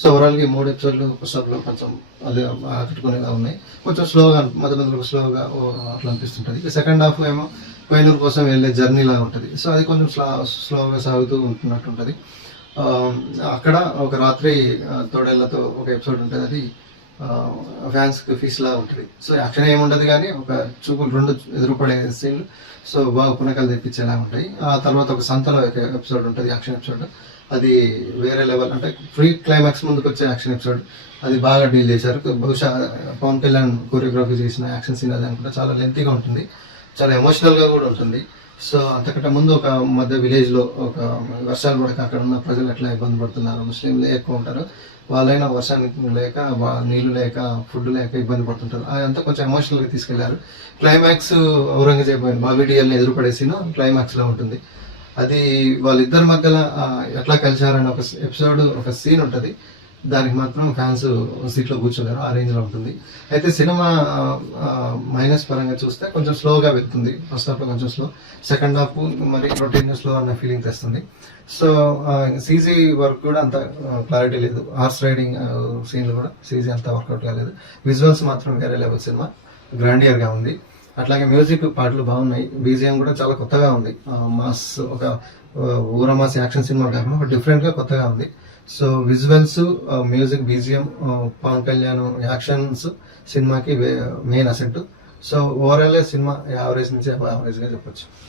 So ఓవరాల్గా ఈ 3 ఎపిసోడ్లు ఫస్ట్ హాఫ్లో కొంచెం అదే ఆకట్టుకునేలా ఉన్నాయి. కొంచెం స్లోగా మధ్య మధ్యలో స్లోగా అట్లా అనిపిస్తుంటుంది. సెకండ్ హాఫ్ ఏమో వేలూరు కోసం వెళ్ళే జర్నీ లాగా ఉంటుంది. సో అది కొంచెం స్లోగా సాగుతూ ఉంటున్నట్టు ఉంటుంది. అక్కడ ఒక రాత్రి తోడేళ్లతో ఒక ఎపిసోడ్ ఉంటుంది. అది ఫ్యాన్స్కి ఫీస్ లాగా ఉంటుంది. సో యాక్షన్ ఏముండదు కానీ ఒక చూపులు రెండు ఎదురుపడే సీన్లు సో బాగా పునకలు తెప్పించేలా ఉంటాయి. ఆ తర్వాత ఒక సంతలో ఒక ఎపిసోడ్ ఉంటుంది, యాక్షన్ ఎపిసోడ్. అది వేరే లెవెల్, అంటే ప్రీ క్లైమాక్స్ ముందుకు వచ్చే యాక్షన్ ఎపిసోడ్. అది బాగా డీల్ చేశారు. బహుశా పవన్ కళ్యాణ్ కొరియోగ్రఫీ చేసిన యాక్షన్ సీన్ అది అనుకుంటే చాలా లెంతీగా ఉంటుంది, చాలా ఎమోషనల్గా కూడా ఉంటుంది. సో అంతకంటే ముందు ఒక మధ్య విలేజ్లో ఒక వర్షాలు పడక అక్కడ ఉన్న ప్రజలు ఎట్లా ఇబ్బంది పడుతున్నారు, ముస్లింలు ఎక్కువ ఉంటారు, వాళ్ళైనా వర్షానికి లేక నీళ్లు లేక ఫుడ్ లేక ఇబ్బంది పడుతుంటారు. అదంతా కొంచెం ఎమోషనల్గా తీసుకెళ్లారు. క్లైమాక్స్ ఔరంగజేబు బాబీ డిఎల్ని ఎదురుపడేసిన క్లైమాక్స్లో ఉంటుంది. అది వాళ్ళిద్దరి మధ్యలో ఎట్లా కలిశారని ఒక ఎపిసోడ్, ఒక సీన్ ఉంటుంది. దానికి మాత్రం ఫ్యాన్స్ సీట్లో కూర్చోలేరు, ఆ రేంజ్లో ఉంటుంది. అయితే సినిమా మైనస్ పరంగా చూస్తే కొంచెం స్లోగా వెళ్తుంది. ఫస్ట్ హాఫ్లో కొంచెం స్లో, సెకండ్ హాఫ్ మరి రొటీన్ స్లో అన్న ఫీలింగ్ తెస్తుంది. సో సీజీ వర్క్ కూడా అంత క్లారిటీ లేదు. హార్స్ రైడింగ్ సీన్లు కూడా సీజీ అంత వర్కౌట్ కాలేదు. విజువల్స్ మాత్రం వేరే లెవెల్, సినిమా గ్రాండియర్గా ఉంది. అట్లాగే మ్యూజిక్ పాటలు బాగున్నాయి. బీజిఎం కూడా చాలా కొత్తగా ఉంది. మాస్, ఒక ఊరమాస్ యాక్షన్ సినిమా కాకుండా ఒక డిఫరెంట్గా కొత్తగా ఉంది. So visuals, music, BGM, Pawan Kalyan actions సినిమాకి main asset. So overall cinema average నుంచి యావరేజ్గా చెప్పొచ్చు.